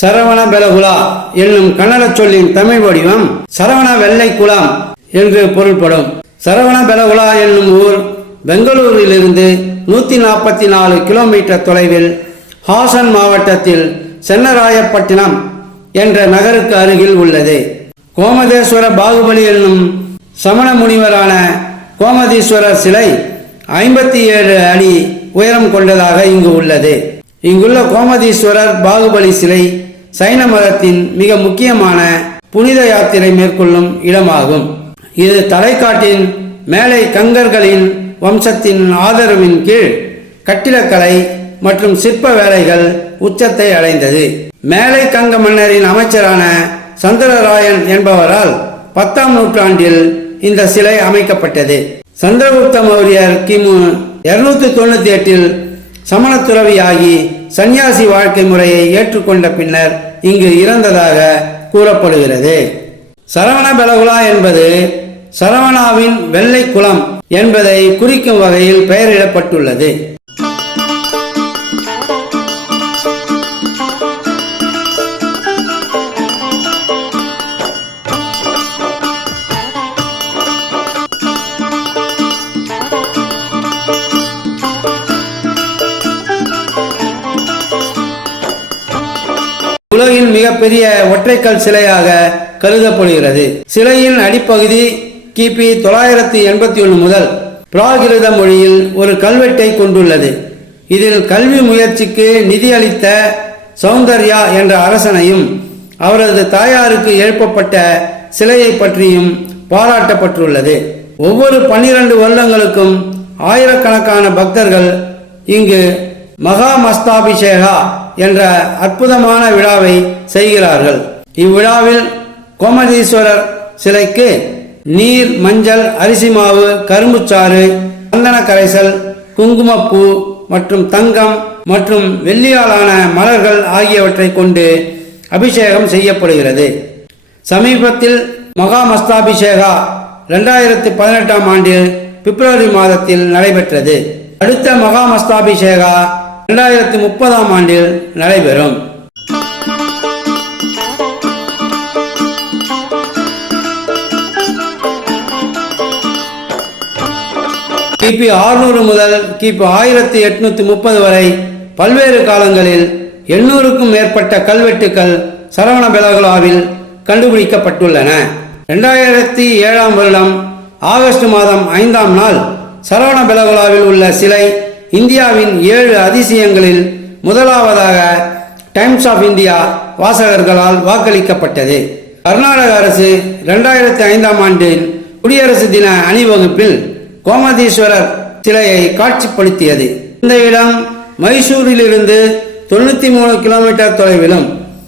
சரவண பெலகுலா என்னும் கன்னடச் சொல்லின் தமிழ் வடிவம் சரவண வெள்ளை குளம் என்று பொருள்படும். சரவண பெலகுலா என்னும் ஊர் பெங்களூரிலிருந்து நூற்றி நாற்பத்தி நாலு கிலோமீட்டர் தொலைவில் ஹாசன் மாவட்டத்தில் சென்னராயப்பட்டினம் என்ற நகருக்கு அருகில் உள்ளது. கோமதேஸ்வர பாகுபலி என்னும் சமண முனிவரான கோமதீஸ்வரர் சிலை ஐம்பத்தி ஏழு அடி உயரம் கொண்டதாக இங்கு உள்ளது. இங்குள்ள கோமதீஸ்வரர் பாகுபலி சிலை சைன மதத்தின் மிக முக்கியமான புனித யாத்திரை மேற்கொள்ளும் இடமாகும். இது தலைக்காட்டின் மேலை கங்கர்களின் வம்சத்தின் ஆதரவின் கீழ் கட்டிடக்கலை மற்றும் சிற்ப வேலைகள் உச்சத்தை அடைந்தது. மேலை கங்க மன்னரின் அமைச்சரான சந்திரராயன் என்பவரால் பத்தாம் நூற்றாண்டில் இந்த சிலை அமைக்கப்பட்டது. சந்திரகுப்த மௌரியர் கிமு இருநூத்தி தொண்ணூத்தி எட்டில் சமணத்துறவியாகி சன்னியாசி சந்நியாசி வாழ்க்கை முறையை ஏற்றுக்கொண்ட பின்னர் இங்கு இறந்ததாக கூறப்படுகிறது. சரவண பெலகுலா என்பது சரவணாவின் வெள்ளை குளம் என்பதை குறிக்கும் வகையில் பெயரிடப்பட்டுள்ளது. மிகப்பெரிய ஒற்றைக்கல் சிலையாக கருதப்படுகிறது. சிலையின் அடிப்பகுதி கிபி தொள்ளாயிரத்தி எண்பத்தி ஒன்று முதல் பிராகிருத மொழியில் ஒரு கல்வெட்டை கொண்டுள்ளது. இதில் கல்வி முயற்சிக்கு நிதியளித்த சௌந்தர்யா என்ற அரசனையும் அவரது தாயாருக்கு எழுப்பப்பட்ட சிலையை பற்றியும் பாராட்டப்பட்டுள்ளது. ஒவ்வொரு பன்னிரண்டு வருடங்களுக்கும் ஆயிரக்கணக்கான பக்தர்கள் இங்கு மகா மஸ்தாபிஷேகா என்ற அற்புதமான விழாவை செய்கிறார்கள். இவ்விழாவில் கோமதீஸ்வரர் சிலைக்கு நீர் மஞ்சள் அரிசி மாவு கரும்புச்சாறு சந்தன கரைசல் குங்குமப்பூ மற்றும் தங்கம் மற்றும் வெள்ளியாலான மலர்கள் ஆகியவற்றை கொண்டு அபிஷேகம் செய்யப்படுகிறது. சமீபத்தில் மகா மஸ்தாபிஷேகா ரெண்டாயிரத்தி பதினெட்டாம் ஆண்டில் பிப்ரவரி மாதத்தில் நடைபெற்றது. அடுத்த மகா மஸ்தாபிஷேகா இரண்டாயிரத்தி முப்பதாம் ஆண்டில் நடைபெறும். கிபி 600 முதல் கிபி ஆயிரத்தி எட்நூத்தி முப்பது வரை பல்வேறு காலங்களில் எண்ணூறுக்கும் மேற்பட்ட கல்வெட்டுக்கள் சரவண பெலகுலாவில் கண்டுபிடிக்கப்பட்டுள்ளன. இரண்டாயிரத்தி ஏழாம் வருடம் ஆகஸ்ட் மாதம் ஐந்தாம் நாள் சரவண பெலகுலாவில் உள்ள சிலை இந்தியாவின் ஏழு அதிசயங்களில் முதலாவதாக டைம்ஸ் ஆஃப் இந்தியா வாசகர்களால் வாக்களிக்கப்பட்டது. கர்நாடக அரசு இரண்டாயிரத்தி ஐந்தாம் ஆண்டின் குடியரசு தின அணிவகுப்பில் கோமதீஸ்வரர் சிலையை காட்சிப்படுத்தியது. இந்த இடம் மைசூரிலிருந்து தொண்ணூத்தி மூணு கிலோமீட்டர் தொலைவிலும்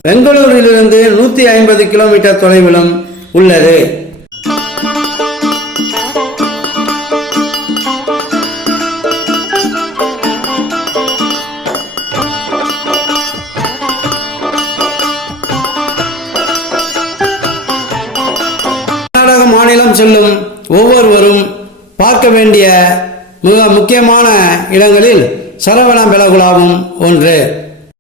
பெங்களூரிலிருந்து நூத்தி ஐம்பது கிலோமீட்டர் தொலைவிலும் உள்ளது. கர்நாடக செல்லும் ஒவ்வொருவரும் பார்க்க வேண்டிய மிக முக்கியமான இடங்களில் சரவண பெலகுலாவும் ஒன்று.